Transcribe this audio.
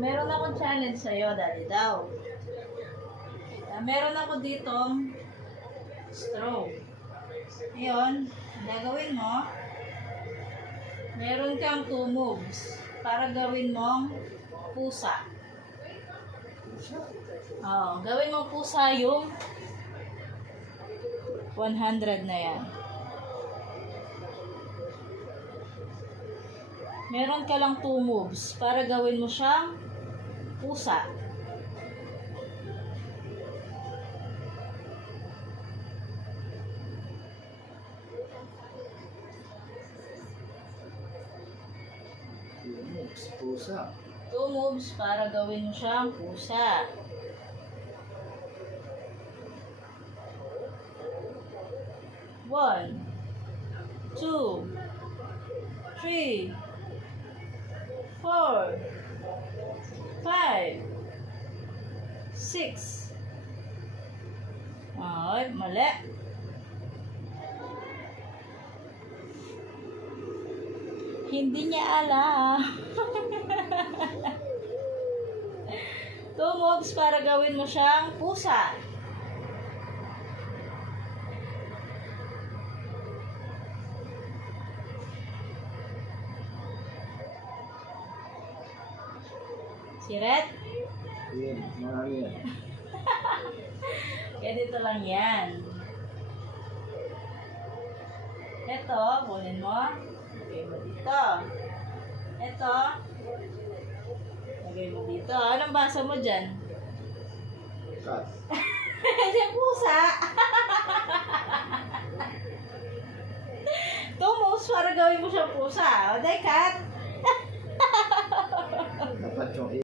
Meron akong challenge sa'yo, dali daw. Meron ako ditong straw. Ngayon, gagawin mo, meron kang 2 moves para gawin mong pusa. Gawin mong pusa yung 100 na yan. Meron ka lang 2 moves para gawin mo siyang pusa. Pusa. 2 moves para gawin mo siyang pusa. One, 2, 3, 4, 5, 6. Ay, mali. Hindi niya alam. 2 moves para gawin mo siyang pusa. Si Red? Yan, marami yan. Ganito lang yan. Ito, kunin mo. Lagay mo dito. Ito. Lagay mo dito. Anong basa mo dyan? Cut. Yung pusa. 2 moves para gawin mo siyang pusa. O, day, cut. Dapat yung